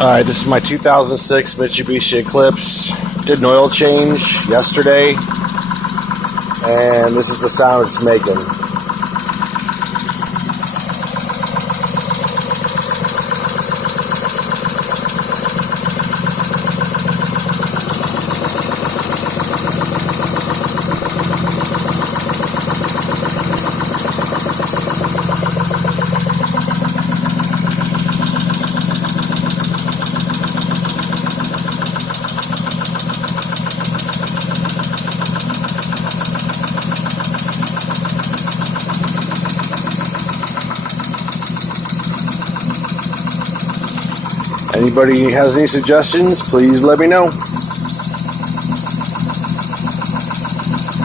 Alright, this is my 2006 Mitsubishi Eclipse. Did an oil change yesterday, and this is the sound it's making. Anybody has any suggestions, please let me know.